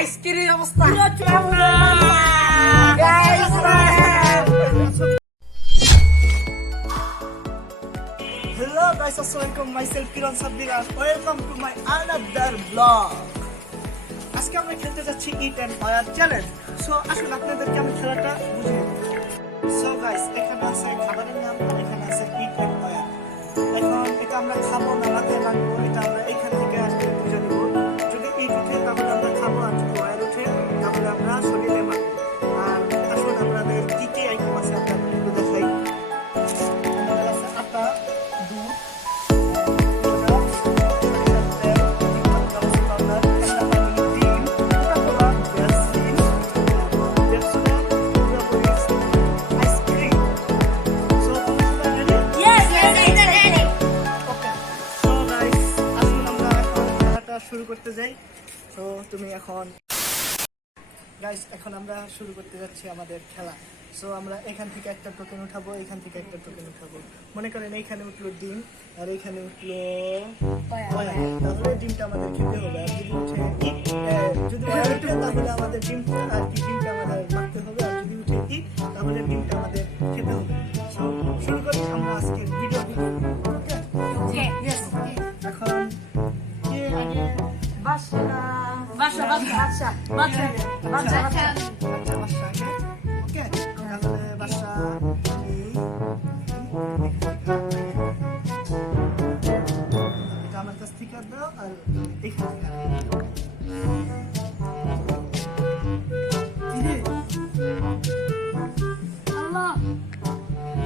Ice cream অবস্থা Hello guys, assalamualaikum. Myself Kiran Sabir and welcome to my another vlog. আজকে আমরা খেলতে যাচ্ছি eat and fire challenge. So আসলে আপনাদেরকে আমি খেলাটা বুঝিয়ে দেব। সো গাইস, এখানে আছে খাবারের নাম আর এখানে আছে ইট এন্ড ফায়ার। এখন এটা আমরা খাবো না রাতে রাখবো, এটা আমরা এখান থেকে আজকে বুঝে নেব। যদি ইট উঠে তাহলে আমরা খাবো, আর যদি ফায়ার উঠে তাহলে আমরা শরীরে মারবো। আর আসলে আপনাদের কি কি আইটেম আছে আপনাদের দেখাই। আমাদের আছে আটা, দুধ, শুরু করতে যাই। তো তুমি এখন গাইস, এখন আমরা শুরু করতে যাচ্ছি আমাদের খেলা। সো আমরা এখান থেকে একটা টোকেন উঠাবো, এখান থেকে একটা টোকেন উঠাবো। মনে করেন এইখানে উঠলো ডিম আর এইখানে উঠলো কয়া, তাহলে ডিমটা আমাদের খেতে হবে। আর যদি উঠে যদি কয়া উঠে তাহলে আমাদের ডিমটা আর কি ডিমটা আমাদের মাখতে হবে। আর যদি উঠে ইট তাহলে ডিমটা আমাদের খেতে হবে। সো শুরু করি আমরা আজকের ভিডিও। ওকে, ইয়েস। এখন কে আগে? আমার কাছ থেকে দাও আর এখানে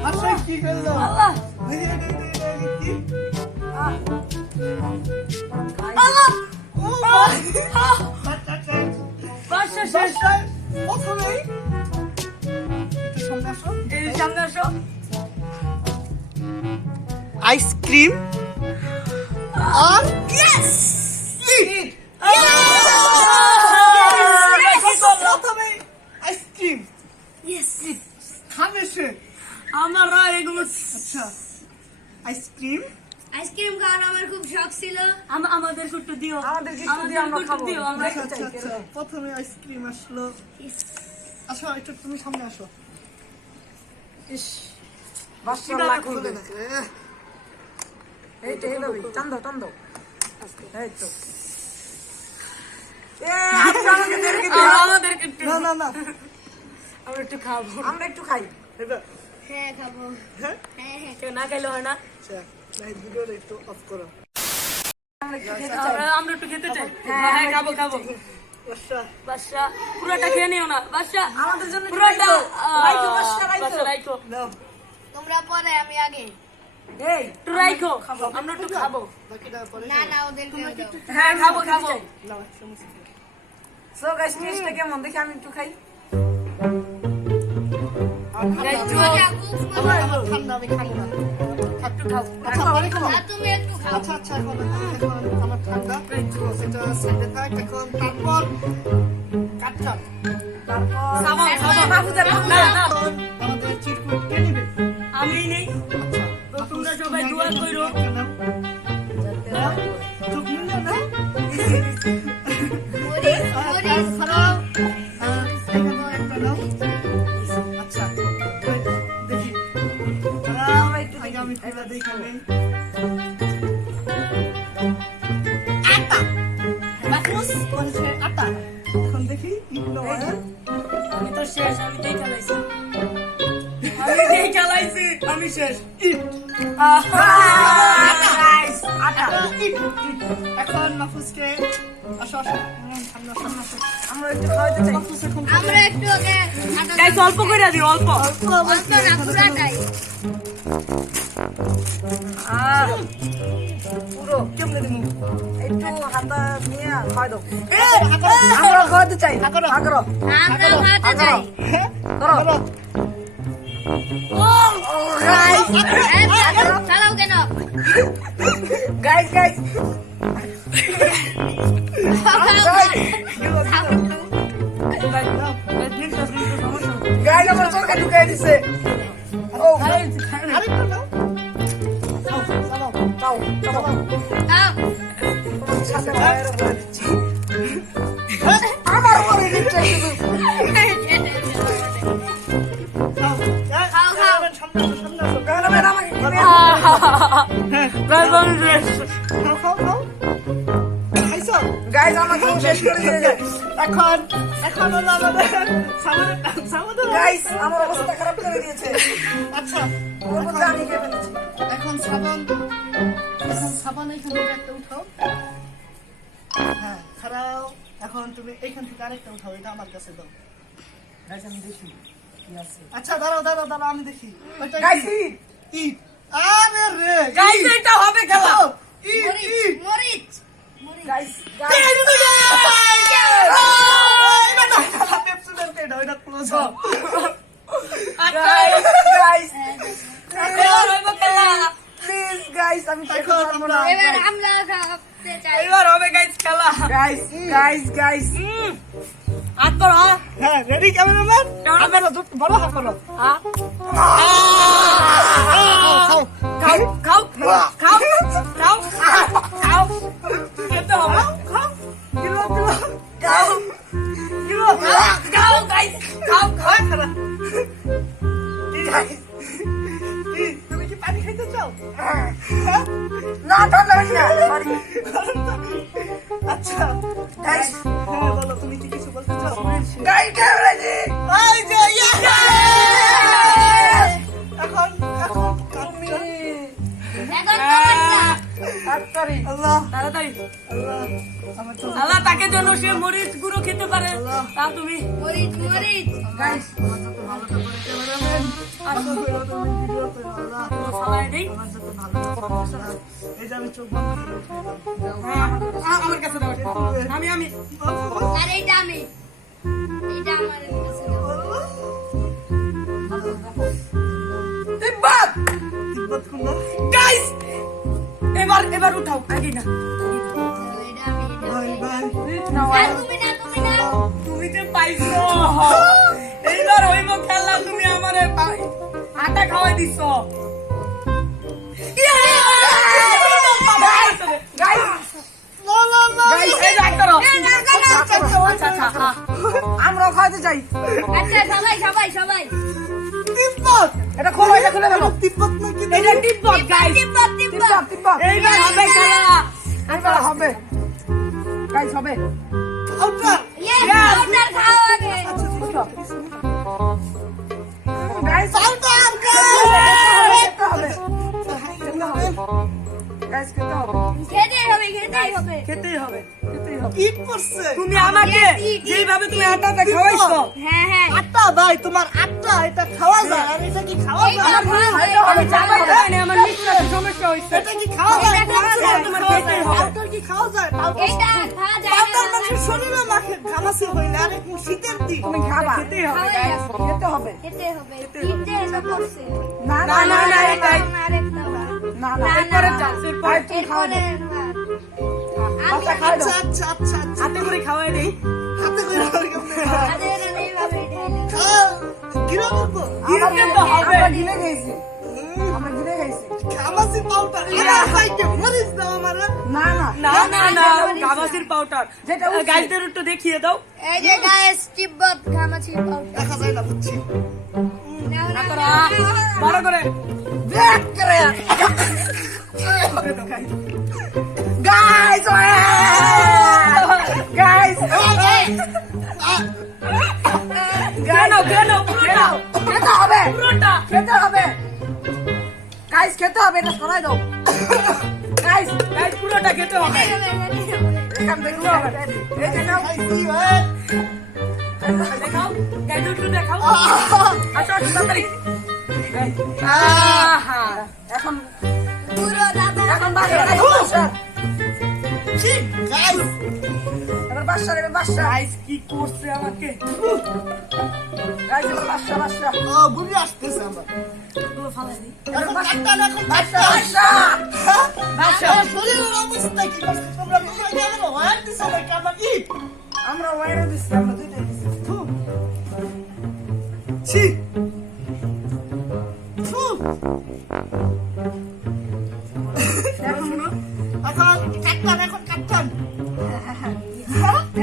আচ্ছা কি করলো আইসক্রিম আর প্রথমে আইসক্রিম খাবে সে। আমরা এগুলো আচ্ছা, আইসক্রিম খাওয়ার আমার খুব শখ ছিল। আমাদের একটু দিও, আমাদের একটু দিও, আমরা খাবো। আচ্ছা, প্রথমে আইসক্রিম আসলো। আসো একটু তুমি সামনে আসো। ইস, বাসটা লাগুন দে। এই তো এইভাবে টান দাও। এই তো আমাকে দেখে দিও। আমাদেরকে একটু না আমরা একটু খাবো। আমরা একটু খাই। এবার হ্যাঁ খাবো। হ্যাঁ কেউ না খাইলে হয় না। আচ্ছা, নাই ভিডিওটা একটু অফ করো। আমরা একটু খেতে চাই। হ্যাঁ খাবো আচ্ছা, বাদশা পুরোটা খেয়ে নিও না বাদশা, আমাদের জন্য পুরোটা রাইখো, বাদশা, রাইখো। বাদশা রাইখো। নাও তোমরা পরে, আমি আগে। এই একটু রাইখো, আমরা একটু খাবো। বাকিটা পরে না ওদেরকে দাও। হ্যাঁ খাবো নাও এক চামচ। সো গাইস, টেস্টটা কেমন দেখি আমি একটু খাই। মজা, খুব মজা। আমার ঠান্ডা, আমি খাবো না। একটু খাও। আচ্ছা, পরে খাবো। না, তুমি একটু খাও। আচ্ছা, এখন আমার ঠান্ডা, সেটা সাইডে থাক। এখন তারপর কাটছাপ, সাবান বাবুদের না এখন আমাদের চিরকুট কে নিবে? আমি নেই। আচ্ছা, তো তোমরা সবাই দোয়া করো। চোখ মিলে না? মরিচ ছাড়াও একটা নাও। আচ্ছা, দেখি আগে আমি খেলা দেখাবে। আটা বাকুস করেছে আটা। এখন দেখি ইটনো আমি তো শেষ, আমি দেই খেলাইছি, আমি শেষ। ইট গাইস আটা। ইট। এখন মাহফুজকে আসো সামনে আসো। আমরা একটু খাওয়াতে চাই। মাহফুজ এখন আমরা একটু ওকে গাইস অল্প করে দিও, অল্প। অল্প না, পুরাটাই। পুরো কেমনে দিমু? একটু হাতা নিয়ে খাওয়া দাও। আমরা খাওয়াতে চাই। করো। আগ্রহ আমরা খাওয়াতে চাই। করো। গাইস, চালাও কেন? গাইস গাইস আমার চরকা ঢুকাই দিছে। ও আরেকটা নাও। চাও দাও। সাথে বাইরে বলে দিচ্ছি। আমার গাইস আমি শেষ। খাও খাও খাও খাইছো গাইস আমাকে শেষ করে দিয়েছে এখন এখন হলো আমাদের সামনে গাইস আমার অবস্থা খারাপ করে দিয়েছে আচ্ছা ওর মধ্যে আমি খেয়ে ফেলেছি এখন সাবান এখান থেকে একটা উঠাও হ্যাঁ খারাও এখন তুমি এইখান থেকে আরেকটা উঠাও এটা আমার কাছে দাও গাইস আমি দেখি কি আছে আচ্ছা দাঁড়াও দাঁড়াও দাঁড়াও আমি দেখি ওইটা গাইস কি? ইট আরে রে গাইস এটা হবে খেলা। ইট ইট মরিচ গাইস গাইস গাইস এবার হবে খেলা। প্লিজ গাইস আমি খেতে এখন পারবো না এবার আমরা খাওয়াতে চাই এবার হবে গাইস খেলা। গাইস গাইস গাইস হাত করো হ্যাঁ। হ্যাঁ রেডি ক্যামেরাম্যান ক্যামেরা বড় হাত করো হ্যাঁ। খাও খাও খাও খাও খাও খেতে হবে। কিলো কিলো খাও কিলো খাও গাইস খাও খাও। তুমি কি পানি খাইতে চাও না ঠান্ডা বেশি না সরি আচ্ছা গাইস হ্যাঁ বলো তুমি কি কিছু বলতে চাও গাইস খেলেছি এই যে এখন এখন তুমি এখন তোমারটা তাড়াতাড়ি আল্লাহ তাড়াতাড়ি আল্লাহ আমার তো আল্লাহ তাকে যেন সে মরিচ গুঁড়ো খেতে পারে তা তুমি মরিচ মরিচ গাইস সবাই দেই। এই যে আমি চোখ বন্ধ করে হ্যাঁ, আমার কাছে দাও। আমি আমি আর এইটা আমি এইটা আমার কাছে দাও। তিব্বত তিব্বত খুললো গাইস এবার এবার উঠাও আগে না এইটা আমি এইটা বাই আমি। বাই আর তুমি না তুমি তো পাইছো এইবার হইব খেলা তুমি আমারে আটা খাওয়াই দিছ আমরা খাইতে চাই আচ্ছা সবাই সবাই সবাই তিব্বত এটা খোলো এটা খুলে ফেলো তিব্বত নাকি এটা টিপবত গাইস টিপা টিপা টিপা টিপা এইবার হবে খেলা এবার হবে গাইস হবে আউটার ইয়েস অর্ডার খাও আগে গাইস আউটার খেতে হবে গাইস খেতে হবে খেতেই হবে খেতেই হবে খেতেই হবে খেতেই হবে ইট পড়ছে তুমি আমাকে যেভাবে তুমি আটাটা খাওয়াইছো হ্যাঁ হ্যাঁ আটটা ভাই তোমার আটটা এটা খাওয়া যায় আর এটা কি খাওয়া এইটা যায় খাওয়া খাইতে যায়। হবে, জামাই খায়নি, আমার নিঃশ্বাসে সমস্যা হইছে এটা কি খাওয়া যায় এটা খাওয়া যায়, তোমার খেতেই হবে। আউটার কি খাওয়া যায় এইটা খাওয়া যায় আউটার না মানুষের শরীরে মাখে ঘামাসি হইলে আর এখন শীতের দিন তুমি খাবা খেতেই হবে খাওয়াই guys। যাবে। খেতে হবে খেতে হবে তিনটে এসে পড়ছে না না, না, না, এটাই। আরেকটা না না, এরপরে না। চান্স এরপরে তুমি খাওয়া এরপরে দাও আমি আচ্ছা খাই দাও আচ্ছা আচ্ছা আচ্ছা আচ্ছা হাতে করে খাওয়াই দেই হাতে করে আর কেমনে আরে না এইভাবে এটা গিরা করবো গিরতে তো হবে। আমরা গিলে গেছি আমরা গিলে গেছি ঘামাসি পাউডার এটা সাইকে মরিস দাও আমারে না না না না না গামাসির পাউডার যেটা উঠছে। গাইদের একটু দেখিয়ে দাও এই যে গাইস তিব্বত ঘামাচি পাউডার দেখা যায় না বুঝছি তারা বড় করে দেখ করে গাইস গাইস কেন কেন পুরোটা খেতে হবে পুরোটা খেতে হবে গাইস খেতে হবে এটা সরাই দাও গাইস গাইস পুরোটা খেতে হবে এখান থেকে খেতে হবে এই যে নাও খাইছি ভাই দেখাও গাইস একটু দেখাও আচ্ছা আচ্ছা তাড়াতাড়ি আহা এখন পুরো দাদা এখন বাসা ঠিক গাইস এবার বাসা গাইস কি করছে আমাকে গাইস এবার বাসা ও বুঝে আসতেছে আমার পুরো ফালাই দিই এখন কাটটা এখন বাসা বাসা শরীরের অবস্থা কি করছে তোমরা তোমরা কেমন হয় দিছো ভাই কামার ইট আমরা ওয়াইরে দিচ্ছি আমরা দুইটাই দিচ্ছি ছি থু এখন শুনো এখন কাটতাম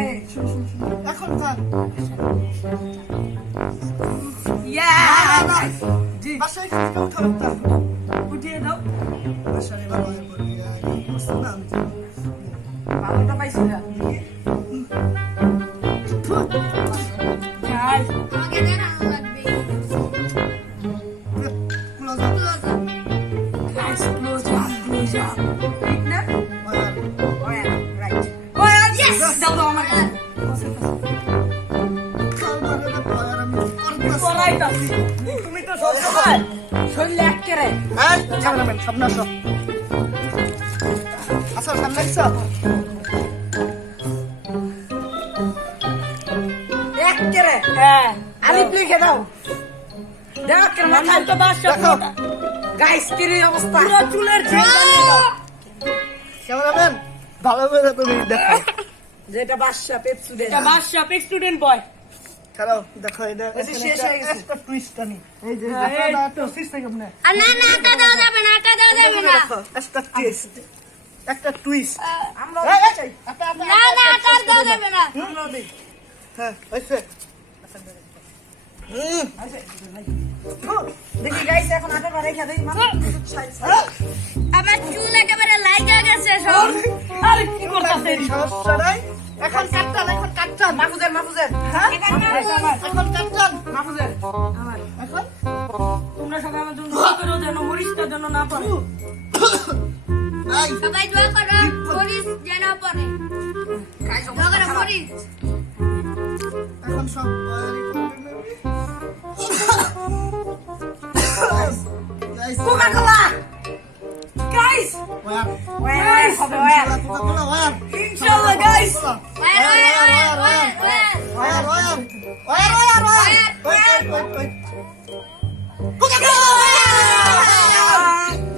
এই শুনো শুনো শুনো এখন থাক ইয়া জি বাসায় খাতে উঠাও উঠিয়ে দাও গাইস আমাকে দেখানো লাগবে close close up guys close up ঠিক না ওয়া রাইট ইয়েস দাও দাও আমার কাছে পড়াইতাছি তুমি তো সব সময় শরীরে একেবারে এই ক্যামেরাম্যান সামনে আসো আসো সামনে আসো একেবারে হ্যাঁ আলিপ লিখে দাও দেখো কেন আমার মাথায় তো বাসা দেখো। গাইস কি রে অবস্থা পুরো চুলের ঝিল বানিয়ে দাও ক্যামেরাম্যান ভালো করে তুমি দেখো যেটা বাদশা পেপসুডে এটা বাসা স্টুডেন্ট বয় খারাপ দেখো এটা বেশি শেষ হয়ে গেছে। একটা টুইস্ট আনি এই যে হ্যাঁ, এই দেখো তো সিস্টেম কেমনে আর না না আটা দেওয়া যাবে না আটা দেওয়া যাবে না দেখো একটা টুইস্ট একটা টুইস্ট আমরা চাই না না আটা দেওয়া যাবে না হ্যাঁ হইছে দেখি গাইস এখন আটা রেখে দেই মানে আমার চুল একেবারে লাইগা গেছে সব আরে কি করতেছেন সমস্যা নাই এখন কাটটান মাহফুজের হ্যাঁ এখন না এখন কাটটান মাহফুজের এখন তোমরা সবাই আমার জন্য দোয়া করো যেন মরিচটা যেন না পারে নাই সবাই দোয়া করো মরিচ যেন পড়ে গাইস দোয়া করো মরিচ এখন সব guys Coca Cola guys war ওয়া হবে ওয়া কোকা-কোলা ওয়ার ইনশাআল্লাহ guys war war war war war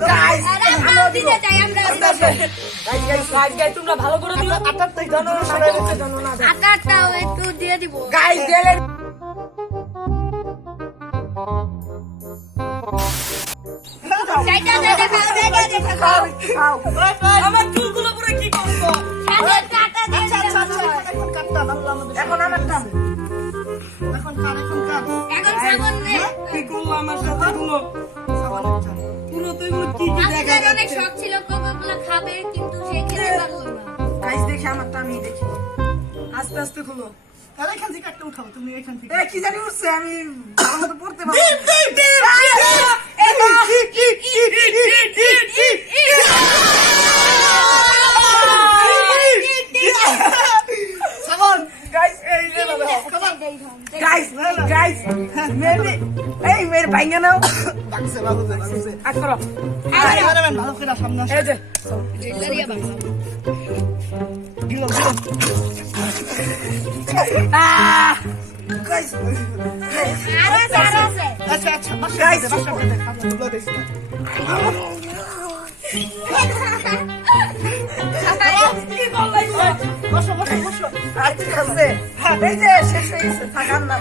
guys আমরা দিতে চাই আমরা গাইস তোমরা ভালো করে দিও আটারটাই জনগণ সবাই হচ্ছে আটাটাও একটু দিয়ে দিব গাইস দিলে চাইটা দেখাও খাও আমার চুলগুলো পুরো কি করছো সাথে কাটা দিয়ে আচ্ছা আচ্ছা আচ্ছা দিও। এখন কাটটান আল্লাহ আমাদের এখন আমার টান এখন কাট এখন সাবন নে কি করলো আমার সাথে গুলো পুরো তো এগুলো কি কি দেখা আমাদের অনেক যাচ্ছে শখ ছিল কোকাকোলা খাবে কিন্তু সে খেতে পারলো না গাইস দেখি আমারটা আমি দেখি আস্তে আস্তে খুলো তাহলে এখান থেকে একটা উঠাও তুমি এখান থেকে এ কি জানি উঠছে আমি ভালো মতো পড়তে পারবো সাবন গাইস এই গাইস গাইস মেবি এই মেরে ভাইঙ্গা নাও বাক্সে বাক্সে আজ করো ক্যামেরাম্যান ভালো করে সামনে আসো এই যে জেলারিয়া বাবা দিল গাইস আরো আছে আরো আছে আচ্ছা আচ্ছা বাসা দে খাবো দুলো দিস না কি করলাইছো বসো বসো বসো আচ্ছা আছে এই যে শেষ হয়ে গেছে থাকার না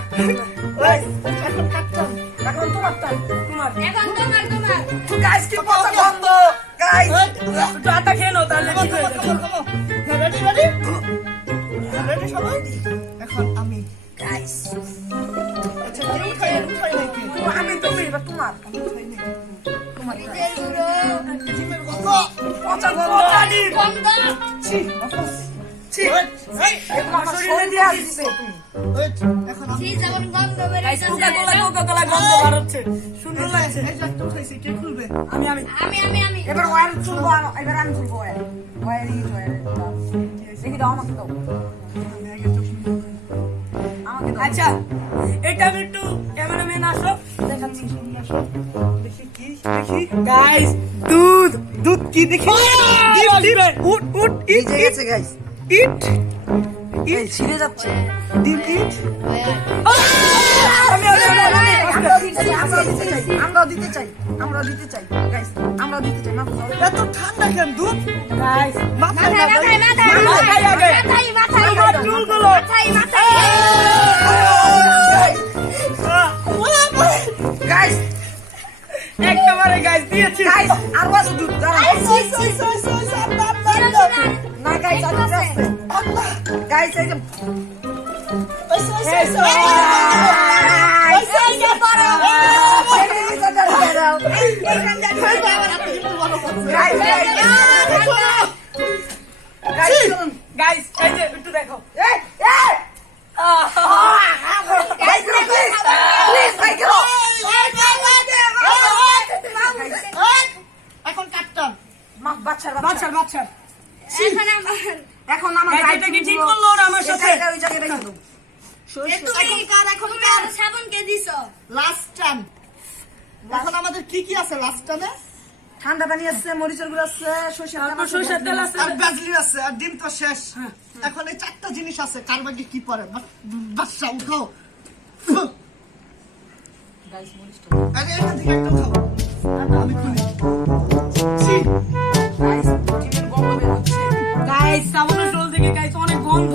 গাইস এখন কাটটান এখন তোমার টান তোমার এখন তোমার গাইস কি কথা বন্ধ গাইস একটু আটা খেয়ে নাও তাহলে ঠিক হয়ে যাবে রেডি রেডি রেডি সবাই এখন আমি গাইস আচ্ছা কে উঠাই নাকি আমি তুমি এবার তোমার উঠাই নি তোমার জিমের গন্ধ পচা গন্ধ বন্ধ ছি ছি এই তোমার শরীরে দিয়ে আসছে ওয়েট এখন আমি সেই যেমন গন্ধ গাইস বেরোইছে কোকা-কোলা গন্ধ বার হচ্ছে সুন্দর লাগছে এই যে একটা উঠাইছি কে খুলবে আমি আমি এবার ওয়ার চুলবো এবার আমি চুলবো ওয়ার দেখি দাও আমাকে দাও আমি আগে তো আমাকে দাও আচ্ছা এটা আমি একটু ক্যামেরাম্যান আসো দেখাচ্ছি দেখি কি দেখি গাইস দুধ কি দেখি উঠ উঠ এই যে গেছে গাইস ইট এই ছিঁড়ে যাচ্ছে ডিম ইট আমরাও দিতে চাই গাইস আমরাও দিতে চাই মাফ করো এত ঠান্ডা কেন দুধ গাইস মাথায় মাথায় লাগাই। মাথায় মাথায় আগে। মাথায় আমার চুলগুলো মাথায় গাইস একেবারে গাইস দিয়েছি গাইস আর আছে দুধ দাঁড়াও না গাইস আর আছে গাইস এই যে গাইস এই যে একটু দেখো এই এই আহ বাচ্চার বাচ্চার বাচ্চার এখন আমার এখন আমার Guys, এটা কি ঠিক করলো ওরা আমার সাথে? ওই জায়গায় রেখে দাও তুমি কার এখন কার সাবান কে দিছো লাস্ট টান এখন আমাদের কি কি আছে লাস্ট টানে ঠান্ডা পানি আছে মরিচের গুঁড়ো আছে তারপর সরষের তেল আছে আর ব্যাজলিন আছে আর ডিম তো শেষ এখন এই চারটা জিনিস আছে কার ভাগ্যে কি পড়ে বাচ্চা উঠাও আরে এটা থেকে একটা উঠাও আমি খুলি ছি, গাইস সাবানের জল থেকে গাইস অনেক গন্ধ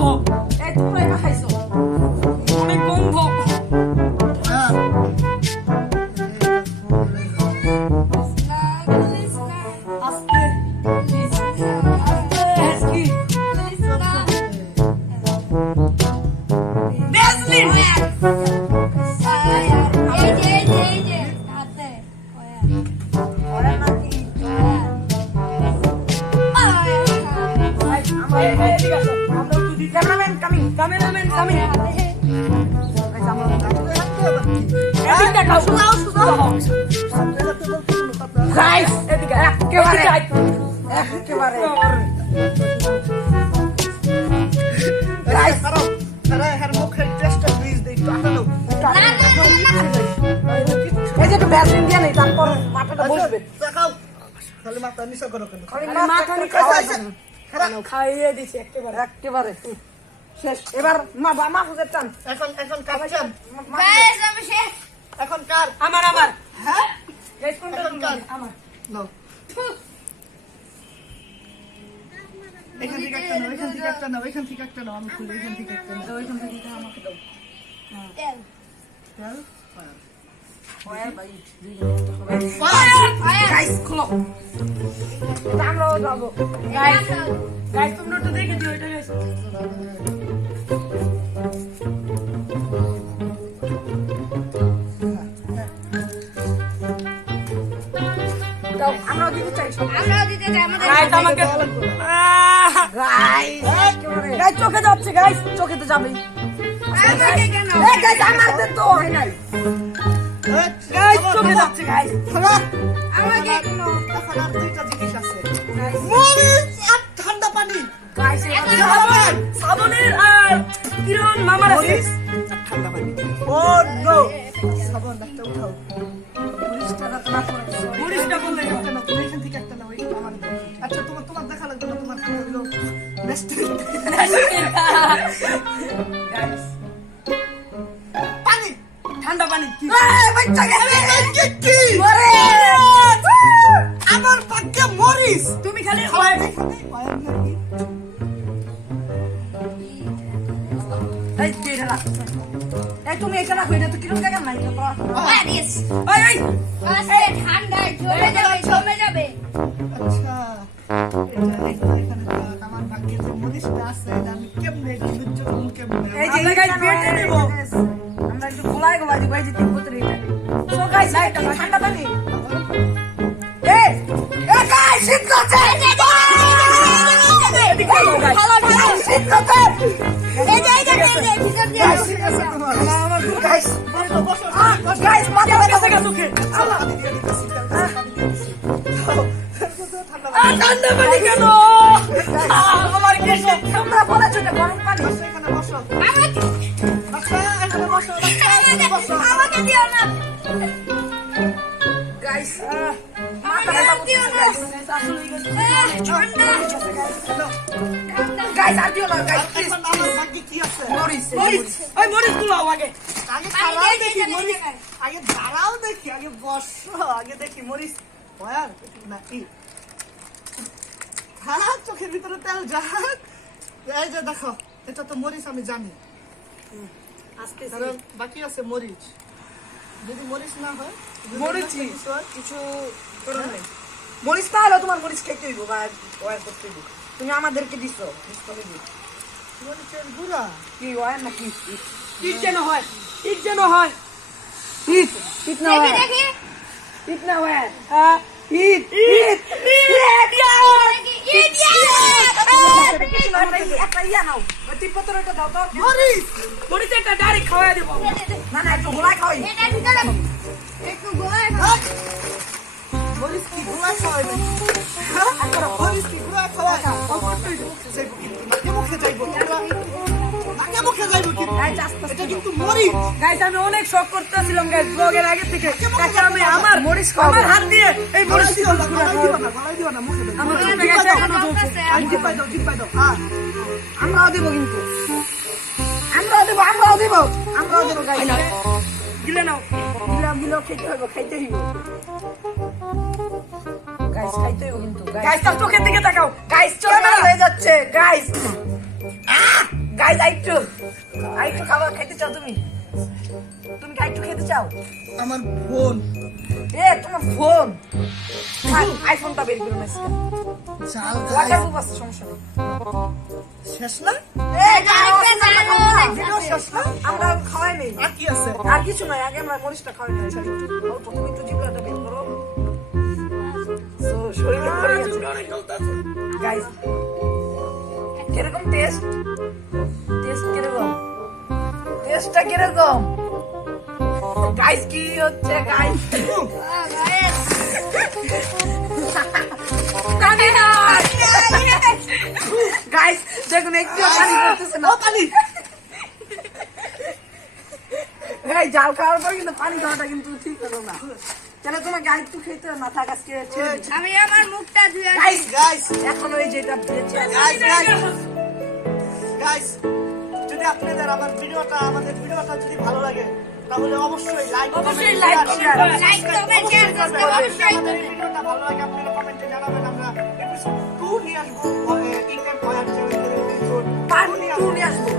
এই তোমরা এটা খাইছো অনেক গন্ধ হ্যাঁ। আস্তে কি ব্যাজলিন এই যে হাতে ওরা নাকি ক্যামেরাম্যান কামিং ক্যামেরাম্যান কামিং এদিকটা খাও সুজাও সুজাও গাইস এদিকে একেবারে একেবারে গাইস আরে আরে হ্যাঁ মুখের টেস্টটা প্লিজ দেই তো আটালো এই যে একটু ব্যাসলিন দিয়ে নেই তারপর মাথাটা বসবে দেখাও খালি মাথা নিচে করো কেন মাথা নিচে খাওয়া আছে। যায়। খাইয়ে দিছে একেবারে একেবারে শেষ এবার মা হুজের টান এখন কাপচান গাইস আমি শেষ এখন কার আমার আমার হ্যাঁ গাইস কোনটা এখন কার আমার নাও এখান থেকে একটা নাও এখান থেকে একটা নাও এখান থেকে একটা নাও আমি খুলি এখান থেকে একটা নাও ওইখান থেকে আমাকে দাও তেল তেল গাইস খোলো আমরাও যাবো গাইস গাইস তোমরা একটু দেখে দিও এটা গাইস দাও আমরাও দিতে চাই সব আমরা দিতে চাই আমাদের গাইস আমাকে গাইস একেবারে গাইস চোখে যাচ্ছে গাইস চোখে তো যাবেই আমাকে কেন এই গাইস আমাদের তো হয় নাই গাইস চোখে যাচ্ছে গাইস আমাকে কেন এখন আর দুইটা জিনিস আছে মরিচ আর ঠান্ডা পানি গাইস সাবান সাবানের আর কিরণ মামার আছে মরিচ আর ঠান্ডা পানি ও নো সাবান একটা উঠাও মরিচটা তো না করে মরিচটা বললে কেন? কেন তুমি এখান থেকে একটা নাও এইটা আমার দাও। আচ্ছা তোমার দেখা লাগবে না তোমার হাতে হলো নেক্সট পানি ঠান্ডা পানি কি এই বাচ্চা গেছে কি মরিচ আমার ভাগ্যে মরিচ তুমি খালি এই দিয়ে রাখ এই তুমি এটা রাখো এটা তো কিরম জায়গা নাই তো প্যারিস ওই ওই আস্তে ঠান্ডায় জমে যাবে আচ্ছা এটা এখানে থাক। আমার ভাগ্যে যে মরিচটা আছে এটা আমি কেমনে বুঝছো তুমি কেমনে এই যে আমরা গাইস পেটে নেব আমরা একটু গোলাই গোলাই দিব এই যে তিন পত্র এটা সো গাইস লাইটটা ঠান্ডা পানি এ গাইস শীত করছে এদিকে আও গাইস ভালো ভালো শীত করছে এই যে ভিতর দিয়ে গাইস ঠিক আছে তোমার গাইস বসো বসো গাইস মাথা গেছে ব্যথা গা চোখে ঠান্ডা ঠান্ডা পানি কেন আমার কি তোমরা বলেছো এটা গরম পানি এখানে বসো আমাকে আচ্ছা এখানে বসো এখানে বসো আমাকে দিও না গাইস আমাকে দিও না ঠান্ডা গাইস আর দিও না গাইস এখন আমার ভাগ্যে কি আছে মরিচ মরিচ ওই মরিচ গুলো আগে আগে পানি দাঁড়াও দিয়ে দেখি দিয়ে মরিচ দিয়ে আগে দাঁড়াও দেখি আগে বসো আগে দেখি মরিচ ভয়ার না কি হ্যাঁ চোখের ভিতরে তেল যাক এই যে দেখো এটা তো মরিচ আমি জানি আস্তে কারণ বাকি আছে মরিচ যদি মরিচ না হয় যদি মরিচই। না কিছু হয়, কিছু করো নাই মরিচ না হলে তোমার মরিচ খেতে হইব বা ওয়ার করতে হইব তুমি আমাদেরকে দিছো মরিচের গুঁড়া কি ওয়ার নাকি ঠিক যেন হয় ঠিক যেন হয় হিট হিট না দেখি ওয়ার দেখি হিট না ওয়ার হিট হিট একটা ইয়া নাও ওই তিব্বতের দাও তো মরিচ মরিচ একটা ডাইরেক্ট খাওয়া দেবো না না একটু গোলাই খাওয়াই এটা ভিতরে একটু গোলা মরিচ কি গুলা খাওয়াই না মরিচ কি গুলা খাওয়াই মুখে যাইব কিন্তু নাকে মুখে যাইব নাকে মুখে যাইব কিন্তু গাইস আস্তে এটা কিন্তু মরিচ গাইস আমি অনেক শখ করতেছিলাম গাইস ব্লগের আগে থেকে তাকে আমি আমার মরিচ আমার হাত দিয়ে এই মরিচ দিও না গলায় দিও না মুখে দাও আমার চোখে গাইস এখনো জ্বলছে আর জিপাই দাও আমরাও দিব কিন্তু আমরাও দিব গাইস গিলে নাও দিলাম খেতে হইব গাইস খাইতে হইব কিন্তু গাইস তার চোখের দিকে তাকাও গাইস চলে না হয়ে যাচ্ছে গাইস গাইস আইটু খাবার খাইতে চাও তুমি কি আইটু খেতে চাও আমার বোন তোমার ফোন আইফোনটা বের করে নিয়েছি চাল ওয়াটার প্রুফ আছে সমস্যা নেই শেষ না ভিডিও শেষ না আমরা খাওয়াই নেই আর কি আছে আর কিছু নাই আগে আমরা মরিচটা খাওয়াই নেই তুমি একটু জিব্রাটা বের করো সো শরীরে পড়ে গেছে গাইস কিরকম টেস্ট কিরকম টেস্টটা কিরকম গাইস কি হচ্ছে গাইস গাইস দেখুন একটু পানি পড়তেছে না পানি এই জাল খাওয়ার পর কিন্তু পানি খাওয়াটা কিন্তু ঠিক হলো না কেন তোমাকে আরেকটু খেতে না থাক আজকে আমি আমার মুখটা ধুয়ে গাইস গাইস এখন ওই যেটা বেঁচে আছে গাইস যদি আপনাদের আমাদের ভিডিওটা যদি ভালো লাগে তাহলে অবশ্যই লাইক like, share, লাইক করবেন শেয়ার করবেন অবশ্যই আমাদের ভিডিওটা ভালো লাগে আপনারা কমেন্টে জানাবেন আমরা এপিসোড 2 নিয়ে আসবো ইন্টার পয়েন্ট চ্যানেলের এপিসোড পানি নিয়ে আসবো